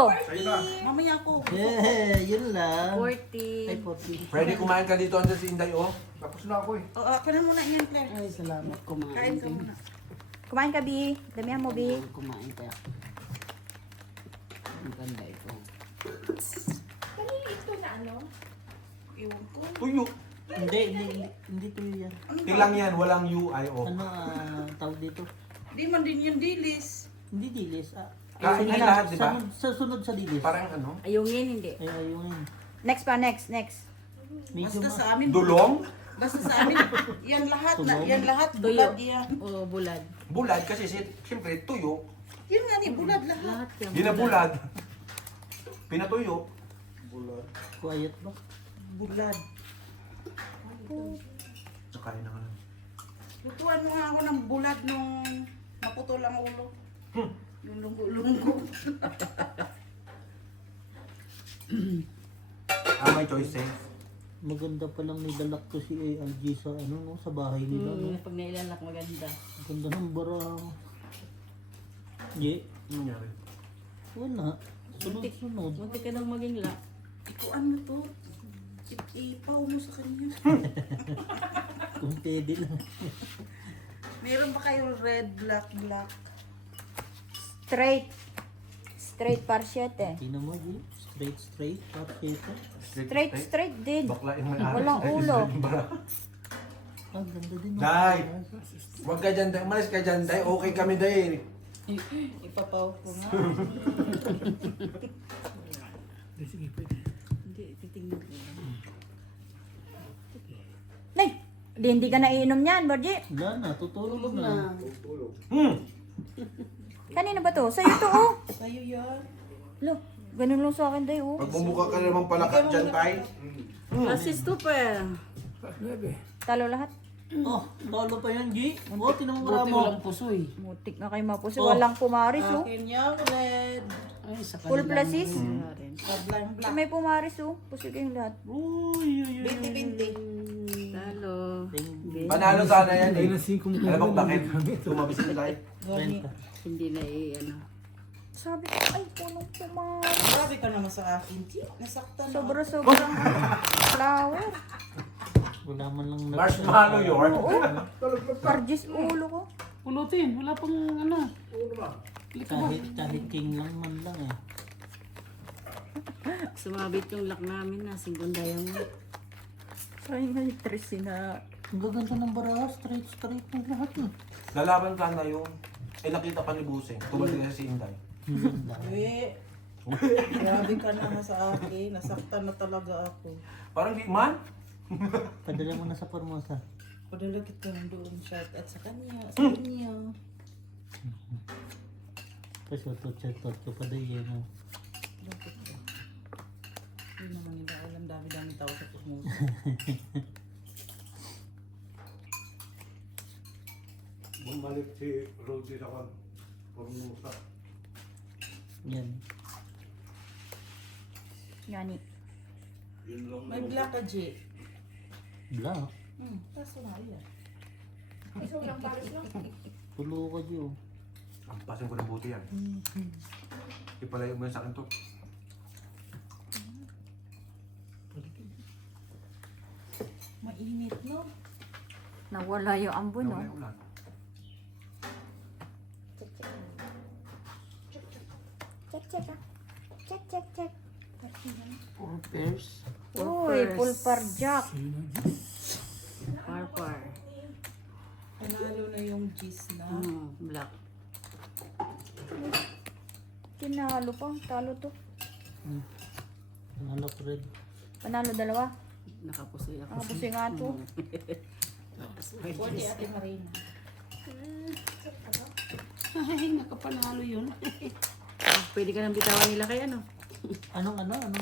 Mamaya ko. Eh, yun lang. 40. Ay, 40. Ready kumain ka dito andyan si Inday, oh. Tapos na ako eh. O, ako na muna yan, Claire. Ay, salamat. Kumain. Kain ka muna. Kumain ka, Bi. Damihan mo, Bi. Kumain kaya. Ang ganda ito. Kanina ito na ano? Iwan ko. Tuyo. Hindi to yan. Tilang yan, walang U-I-O. Ano tawag dito? Di man din yung dilis. Hindi dilis. Kain yan lahat, di ba? Sa sunod sa dilis. Parang ano? Ayungin, hindi. Ay, ayun. Next pa, next. Medyo Basta sa amin. Dulong? Basta sa amin. Yan lahat. Tulog? Yan lahat. Bulad yan. Oo, bulad. Bulad kasi siyempre tuyo. Yun nga ni, bulad lahat. Di na bulad. Pinatuyo. quiet ba? Bulad. Nakain na nga. Lutuan mo nga ako ng bulad nung naputol ang ulo. Yung lunggo-lunggo. May choices. Maganda pa lang nidalak ko si ALG sa ano no, sa bahay nila no. Pag nailalak maganda. Ganda ng bara. Ye, Ano nangyari? wala. Sunod-sunod. Munti ka nang maging lak. Ikaw ano to? Ipaw mo sa kanya. Kung pwede lang. Meron ba kayong red, black, black? Straight. Straight par 7. Tingnan mo, G. Straight. Tapos Straight din. Bakla yung may aras. Walang ulo. Ah, ganda din. Day! Huwag ka dyan, Day. Umalis ka dyan, Day. Okay kami, Day. Ipapaw ko nga. Hindi, titingnan ko. Nay! Hindi ka naiinom niyan, Borgie. Wala na, tutulog Tulog na. na. Kanino ba to? Sa'yo to, oh. Sa'yo yan. Lo, ganun lang sa akin, Day, oh. Pag bumuka ka naman palakat dyan, Tay. Assist to pa. Talo lahat. Oh, talo pa yan, G. Oh, tinang mo Buti mo. walang pusoy. Mutik na kayo mapuso. Oh. Walang pumaris, oh. Akin yung red. Ay, sa Full kanila. plasis. Kablang black. May pumaris, oh. Puso kayong lahat. Uy. 20-20. Talo. Panalo sana yan, eh. Alam mo bakit? Tumabi si Inday. Hindi na ano. Sabi ko, ay, punong pumaris. Grabe ka naman sa akin, Chi. Nasaktan na. Sobrang flower. Wala man lang Marshmallow yun. Parjis ulo ko. Pulutin, wala pang ano. Kahit king lang man lang eh. Sumabit yung lock namin na singgundayan mo. Try nga yung tres na. Ang gaganda ng bara, straight ng lahat eh. Lalaban sana yun. Eh, nakita pa ni Buseng. Tumabi na si Inday. Ang ganda. Grabe ka naman sa akin. Nasaktan na talaga ako. Parang di man. Padala mo na sa Formosa. Padala kita doon shout out sa kanya. Sa inyo. Kasi tot ko pa day eh. No? Hindi naman nila alam. Dami-dami tao sa Pusmusa. Bumalik si Roddy sa kan. Pagmusa. Yan. Yani. Yun lang. May black ka, G. Black. Kaso na yan. Ikaw lang pares lang. Tulo ka, Gio. Ang pasin ko ng buti yan. Ipalayo mo yan sa akin to. Mainit, no? Nawala yung ambon, no? Nawala ulan. Four pairs. Uy, pulpar jack. Par. Panalo na yung G's na. Black. Tinalo pa. Talo to. Ano ko rin? Panalo dalawa. Nakapusoy ako. Nakapusi nga to. Pwede Ate Marina. Ay, nakapanalo yun. Pwede ka nang bitawan nila kay ano. Anong marami?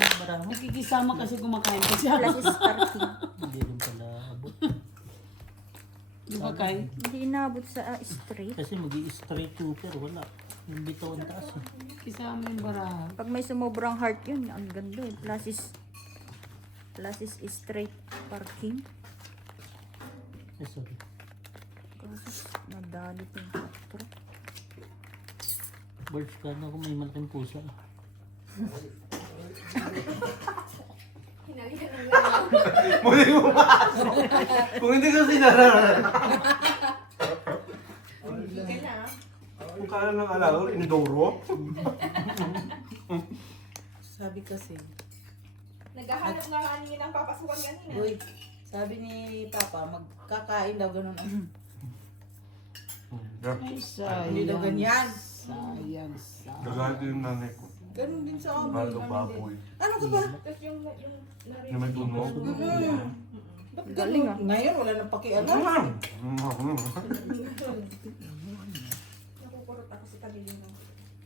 Nakikisama kasi kumakain ka siya. Plus is starting. Hindi rin pala abot. Di ba kay? Hindi inabot sa straight. Kasi mag-i-straight super, wala. Yung bitaw ang taas eh. Kisama yung baraha. Pag may sumubrang heart yun, ang ganda eh. Plus is straight parking. Eh, sorry. Kaso, nadali pa yung factor. Birds ka na kung may malaking pusa. Muli mo kung hindi ko sinara. Kung kaya ng alaw, inidoro. Sabi kasi, Naghahanap nga kanina ng papasukan kanina. uy, sabi ni Papa, magkakain daw ganun. Ay, sayang. Hindi daw ganyan. Sayang. Gagawin din yung nanay ko. Ganun din sa amin. Balo baboy. Ano ka ba? Tapos yung narinig. Yung may tunog. Ba't Galing, ganun? Ngayon, wala nang pakialam. Nakukurot ako si Kabilino.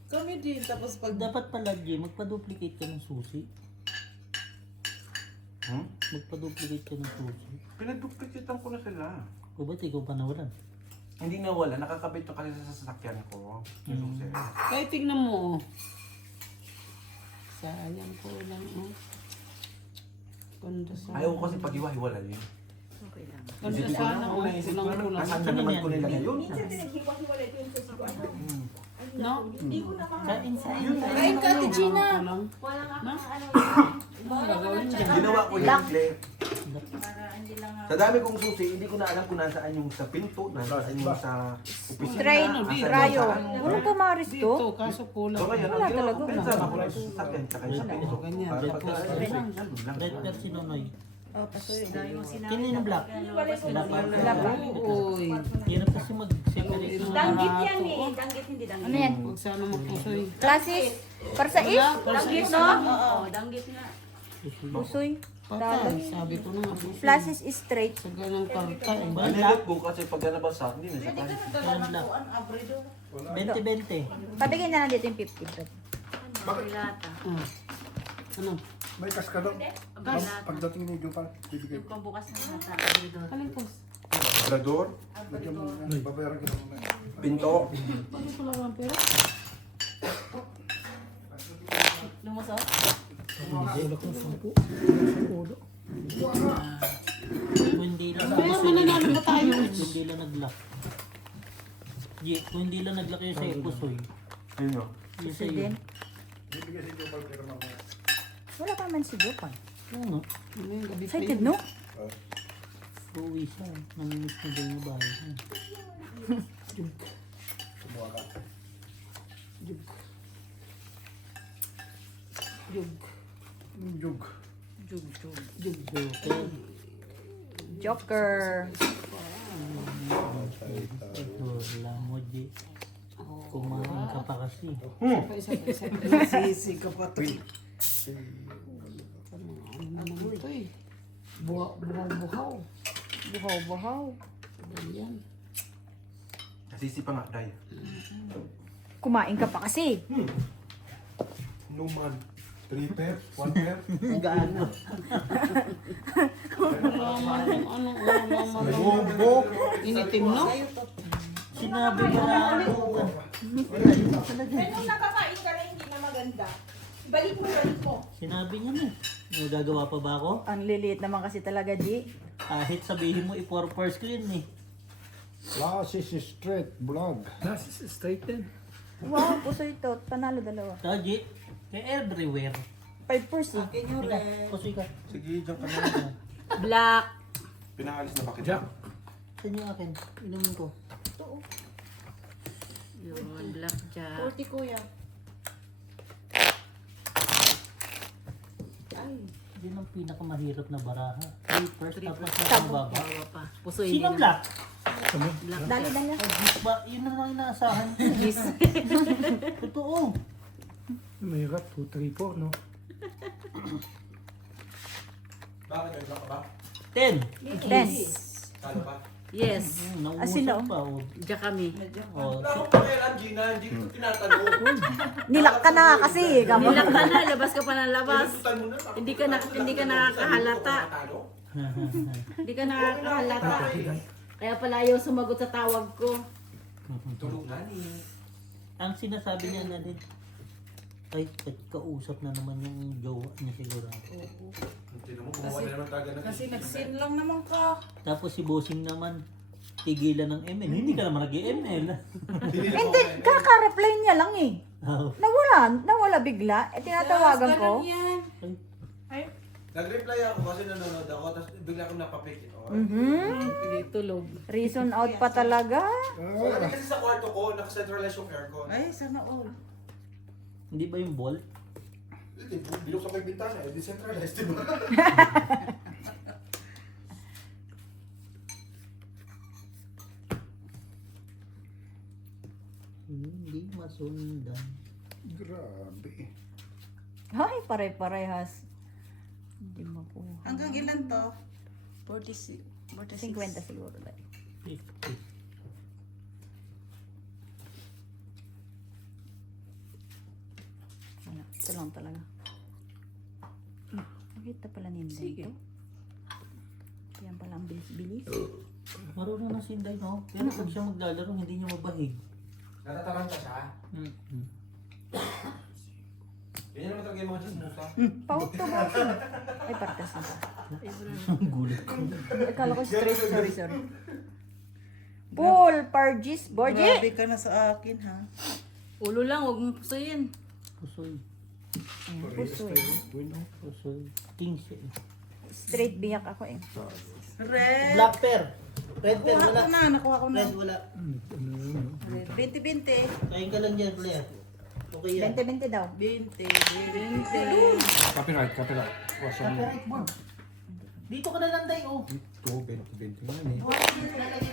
Kami din. Tapos pag Dapat pala, Jay, magpa-duplicate ka ng susi. Magpa-duplicate ka ng susi. Pinagduplikitan ko na sila. O ba't ikaw pa nawalan? Hindi na wala, nakakabit na kasi sa sasakyan ko. Yung susi. kahit tignan mo, oh. Sayang ko lang, oh. Ganda sana. Ayaw ko kasi pag-iwa-hiwala yun. Okay lang. Kasi Ganda sana, oh. Kulang-kulang. Nasaan na naman ko nilagay yun? Minsan pinaghiwa-hiwalay ko yung sa siguro. No? Hindi ko na Kain sa Kain ka, Ate Gina. Walang ako ano. Ginawa ko yung clip. Sa dami kong susi, hindi ko na alam kung nasaan yung sa pinto, nasaan yung sa opisina. Straight, nasaan rayo. yung sa- Walang pumaris Dito, to. kaso kulang. So ngayon, Wala ang ginawa talaga. ko, pinsan ako lang sa sasakyan, tsaka yung sa pinto. Ganyan. Para pagka lang. Red per si Nonoy. Oh, pasoy. Dahil mo sinabi. Kanino black? Uy. Hirap kasi mag-separate ng Danggit yan eh. Danggit hindi danggit. Ano yan? Huwag sana magpusoy. Classes? Para sa is? Danggit no? Oo, danggit nga. Pusoy. Patay. Sabi ko na nga. Classes is straight. Sa ganang karta eh. Malilit ko kasi pag nabasa, hindi na siya kahit. Kaya black. 20-20. Patigin na lang dito yung 50. Brad. Ano? May kaskado. Pagdating ni Jupal, bibigay ko. Pambukas ng mata. Anong pos? Obrador, Lagyan mo yan. Babayaran ka naman. pinto, Bakit wala kang pera? Lumusok? Kung hindi lang Kaya mananalo na tayo. Kung hindi lang nag-lock. Jay, kung hindi lang nag-lock yung sa'yo, pusoy. yun yun. Yung Pusoy sa'yo. din. Bibigay si Jupal pero mamaya. Wala pa naman si Jopan. Oo nga. Ano yung gabi pa Excited, yun? no? Uuwi siya. Namimiss na daw yung bahay niya. Kumuha ka. Jug. Jug. Jug. Jug, jug. Jug, joker. Joker. Wala mo, Jay. Kumain ka pa kasi. Isa. Nasisi ka pa to. Ano naman ito eh. Buhaw-buhaw. Buhaw-buhaw. Ganyan. Nasisi pa nga, Day. Kumain ka pa kasi. No man. 3 pair, 1 pair. Gaano? Wala man yung ano, wala man yung Bobo. initim, no? Sinabi ba na ako? Ay, nung nakakain ka na hindi na maganda. Balik mo. Sinabi niya na. May gagawa pa ba ako? Ang liliit naman kasi talaga, G. Kahit sabihin mo, i-4 ko yun eh. Classes straight vlog. Wow, pusoy to. Panalo dalawa. Kaji, kaya everywhere. 5%. Pusoy ka. Sige, dyan ka na. Black. Pinaalis na ba kita? Saan yung akin? Inumin ko. Yun, blackjack. 40 kuya. Yun ang pinakamahirap na baraha. First tapos na Tabo. mababa. Bawa pa. Pusoy Sino din. black? Dali, dali. Ba, yun na lang inaasahan ko. Totoo. Mahirap, 2, 3, 4, no? Bakit nag-block ka ba? 10. 10. Talo pa? Yes. Sino? Nauusap pa. Oh. Diyan kami. Oh, Wala akong pakialam, Gina. Hindi ko tinatanong. Nilak ka na kasi. Kamo. Nilak ka na, labas ka pa ng labas. Pinututan mo na. Hindi ka nakakahalata. Hindi ka nakakahalata. Kaya pala ayaw sumagot sa tawag ko. Tulog na niya. ang sinasabi niya na din, ay, kausap na naman yung jowa niya siguro. Tignan mo, kumuha na naman taga na. Kasi nag-sin lang naman ka. Tapos si Bossing naman, tigilan ng ML. Hindi ka naman nag-ML. Hindi, kaka-reply niya lang eh. Oh. Nawala bigla. Eh, tinatawagan ko. Yan. Nag-reply ako kasi nanonood ako, tapos bigla akong napapikit. Oh. Hindi tulog. Reason out pa talaga. So, kasi sa kwarto ko, nakacentralize yung aircon. Ay, sana all. Hindi ba yung ball? Hindi, binuksan ko yung bintana, eh, decentralized, di ba? Hindi masundan. Grabe. Ay, pare-parehas. Hindi makuha. Hanggang ilan to? 46. 50 siguro. Dahil. 50. Ano, ito lang talaga. Nakita pala ni Inday Sige. ito. Yan pala ang bilis-bilis. Marunong na si Inday, no? Pero pag siya maglalaro, hindi niya mabahig. Natataranta siya. Mm-hmm. Ganyan naman talaga yung mga chismosa. Paut to ba? Ay, parkas na ba? Gulat ko. Akala ko straight. Sorry. Paul, Pargis, Borgie. Grabe ka na sa akin, ha? Ulo lang, huwag mong pusuyin. Pusoy. Pusoy. Pusoy. Kings eh. Straight biyak ako eh. Red. Black pair. Red pair, Nakuha wala. ko na, nakuha ko na. Red, wala. 20-20. Kain ka lang dyan, player. Okay yan. 20-20 daw. 20. Copyright. Wasan mo. Copyright mo. Dito ka na lang, Day, oh. Ito, 20 nga eh.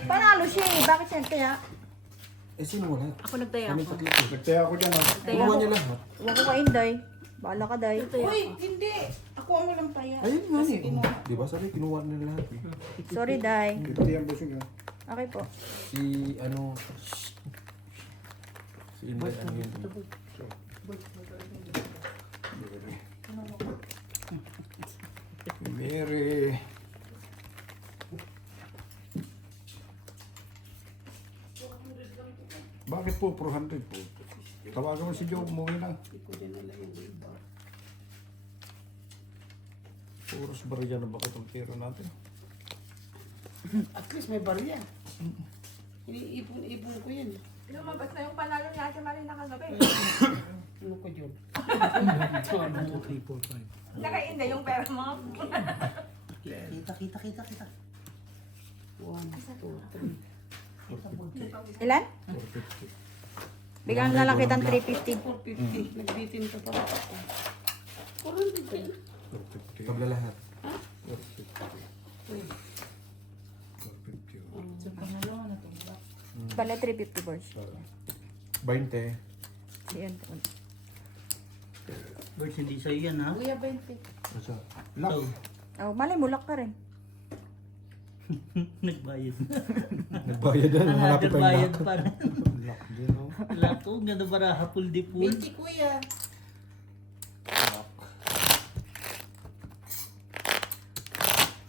Panalo siya eh. Bakit siya kaya? Eh, sino wala? Ako nagtaya Kami ako. tatlo ko. Nagtaya ako dyan, ha? Kumuha niya lahat. Huwag ko ka Inday. Bahala ka, Day. Uy, hindi. Ako ang walang taya. Ayun nga Kasi eh. kinuha. Di ba sabi, kinuha na lahat eh. Sorry, Day. 50 ang busog, ha? Okay po. Si, ano, si Inday, ano yun? Mary. Bakit po 400 po? Tawagan mo si Joe, umuwi na. Puros barya na bakit ang pera natin? At least may barya. Iniipon-ipon ko yan. Lumabas na yung panalo niya si Marina kagabi. Ano ko yun? 2, 3, 4, 5. Nakainda yung pera mo. Kita. 1, 2, 3. Ilan? 450. Bigyan na lang kitang 350. 450. Nagbitin ka pa ako. 400 din. 450. Kabla lahat. 450. 450. Bale, 350 boys. 20. Yun. Birds, hindi sa'yo yan, ha? Kuya 20. Asa? Lock. Oh, malay mo, lock ka rin. Nagbayad. Nagbayad na. Malapit pa yung Nagbayad lock. pa rin. Lock din, oh. Lahat ko, ganda ba hapul di pool? 20 kuya.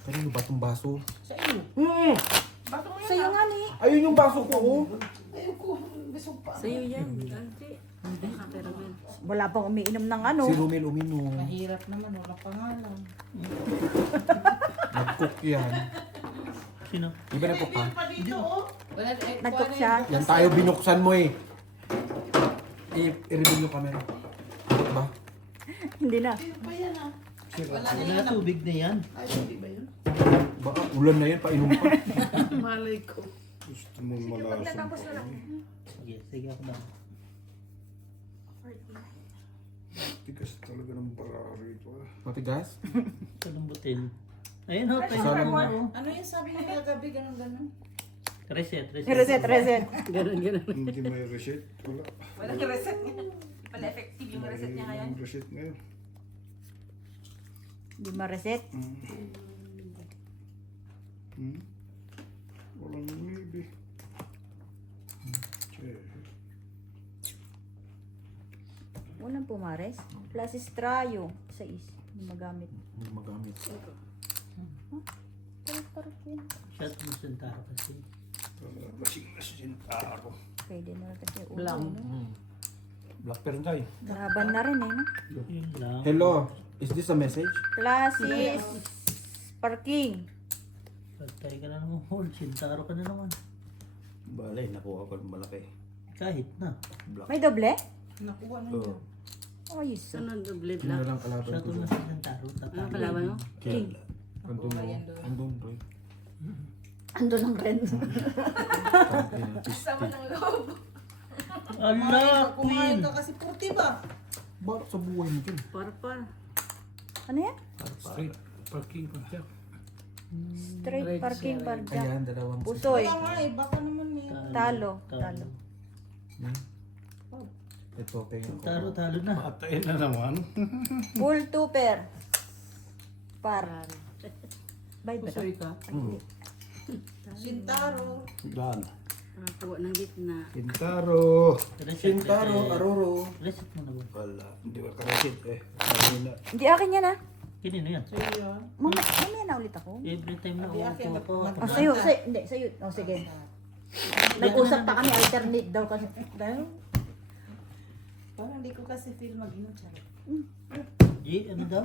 Kanino ba itong baso? Sa iyo. Bato mo Sa'yo nga ni. Ayun yung baso ko, oh. Ayoko. Busog pa. Sa'yo yan. Hindi. Pero men. Wala pang umiinom ng ano. Si Romel uminom. Mahirap naman, wala pangalan. Nag-cook yan. Sino? Di ba nag-cook ka? Wala, Nag-cook siya. Yan tayo binuksan mo eh. I-reveal yung camera. Ba? Hindi na. Wala tubig na yan. Ay, hindi ba yun? Baka ulan na yan, painom pa. Malay ko. Gusto mo malasang pa. Sige ako na. Tigas talaga ng barari ito. Matigas? Kalambutin. Ayun ho, pwede Sana mo nga. na. Ano yung sabi niya kagabi, ganun-ganun? Reset. Reset. Ganun, ganun. Hindi may reset. Wala. Walang reset niya. Wala effective yung reset niya ngayon. Walang reset ngayon. Di ma-reset. Walang maybe. Che. Walang pumares. Plus estrayo. 6. Hindi magamit. Hindi magamit. Shot mo sentaro kasi. Wala kasing nasintaro. Pwede na rin kasi ulo. Blanc. No? Black Perday. Laban na rin eh. No? Yun lang. Hello, is this a message? Classes. Parking. Pagtay ka na naman, hold. Sentaro ka na naman. Balay, nakuha ko ng malaki. Kahit na. Black. May doble? Nakuha na niya. Ayos. Sunod doble Yun na black. lang kalaban Shot ko. mo sa sentaro. Ano kalaban mo? King. Andun mo. Andun, Roy. Ando ng red. Sama ng loob. Ala, Kumain queen! ka kasi 40 ba? Bakit sa buhay mo kin? Parpar. Ano yan? Straight. Straight parking bar jack. Ayan, dalawang Pusoy. Kaya nga eh, baka naman may... Talo. Ito, tingin ko. Talo na. Patayin na naman. Full tuper. Par. Bay ba? Pusoy ka. Sintaro. Dan. Nakakuha ng gitna. Sintaro. Sintaro, aroro. Reset mo na ba? Wala. Hindi ko karasit eh. Kanina. Hindi akin yan ah. Kinino yan? Mamaya na ulit ako. Every time na uupo ko. Oh, sa'yo. Hindi, sa'yo. Oh, sige. Nag-usap pa kami, alternate daw kasi. Dahil... Parang hindi ko kasi feel mag-inom. Charot. Ano daw?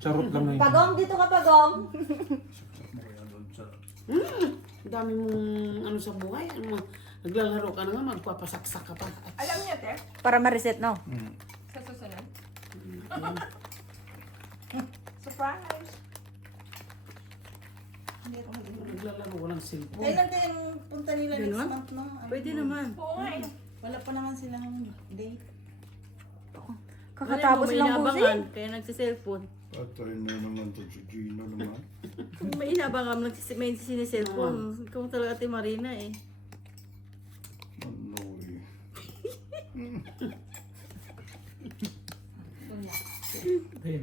Charot lang na yun. Pagong, dito ka pagong. Ang dami mong ano sa buhay. Ano, naglalaro ka na nga, magpapasaksak ka pa. Alam niya, Te? Para ma-reset, no? Sa susunod. Surprise! Hindi ako mag-inom. Naglalaro ka ng cellphone. Kailan kayang punta nila next Ganun? month, no? Pwede naman. Oo nga eh. Wala pa naman silang date. Kakatapos May lang inaabangan, busi. kaya nagsiselfone. Patayin na naman to si Gino naman. May inaabangan, may siniselfone. Ikaw talaga Ate Marina eh. Ano eh.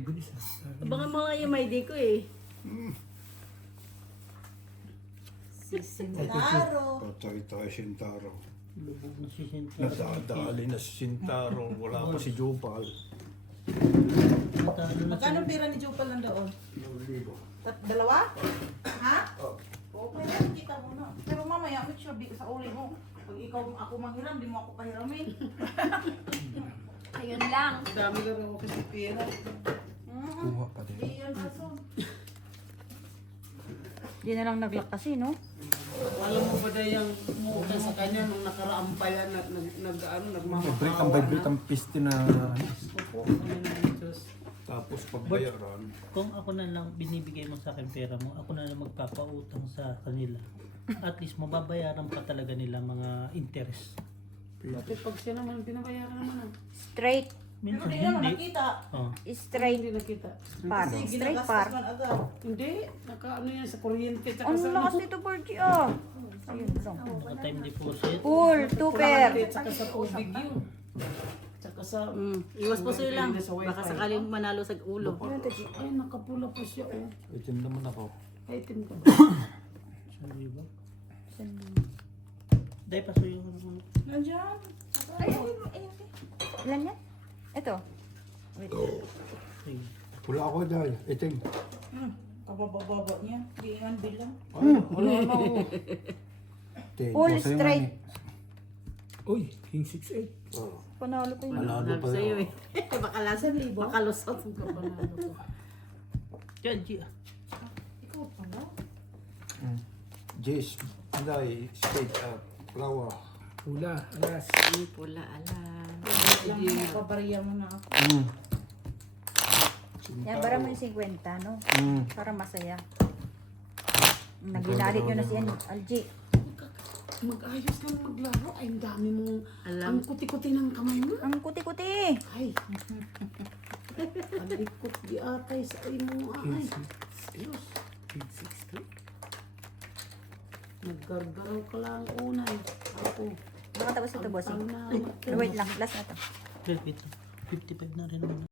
Abangan mo nga yung ID ko eh. Si Sintaro. Patay tayo Sintaro. Lubog na si Sentaro. Nadadali na si Sintaro. Wala pa si Jopal. Talo na Magkano pira ni Jopal nandoon? Dalawa? Ha? Oo, kaya kita mo na. Pero mamaya, make sure di sa uli mo. Pag ikaw ako manghiram, di mo ako pahiramin. Ayun lang. Dami ka ako kasi pera. Kuha pa din. Iyan rason. Hindi na lang nag-lock kasi, no? Alam mo ba dahil yung umuutan sa kanya nung nakaraang pa yan, Vibrate ang piste na Tapos pagbayaran. Kung ako na lang binibigay mo sa akin pera mo, ako na lang magpapautang sa kanila. At least mababayaran pa talaga nila mga interest. Pati pag siya naman, pinabayaran naman. Straight. Pero Minsan di naman hindi. nakita. Oh. Straight Hindi nakita. par. Kasi Straight ginagastos par. man agad. Hindi, naka-ano yan sa kuryente. Tsaka Ang sa lakas nito, Bergie, ah. Ayun lang. Time deposit. Full tuper. Tsaka sa tubig yun. Tsaka sa... Iwas po sa'yo lang. Sa wifi. Baka sakaling manalo sa ulo. Ay, nakapula pa siya. Oh. Itim naman ako. Item ka ba? Sabi ba? Dahil pasuyo ko naman. Nandiyan. Ay, Ilan yan? Ito. Wait. Sige. Wala ako dahil. Itim. kababa niya. Di nga bilang. Ay, wala na ako. Full Sa'yo nga straight. Uy, King 6'8". Oh. Panalo pa yun. Malalo Sabi pa sa'yo yun. eh. Baka lasa baka lusot. Diyan, G. Ikaw pala. Jace, Inday, Spade, Flower. Pula, alas. Pula, alam. Lang mapabariya mo na ako. Yan, bara mo yung 50, no? Para masaya. Mm. Naginalit nyo na si Algie. Mag-ayos lang maglaro. Ay, ang dami mong... Alam. Ang kuti-kuti ng kamay mo. Ang kuti-kuti. Ay. Alikot di atay sa imo ay. Diyos. Naggargaraw ka lang unay. Ako. Baka tapos ito, bossing. Ang tao na. Wait lang, last na to. 55 na rin naman.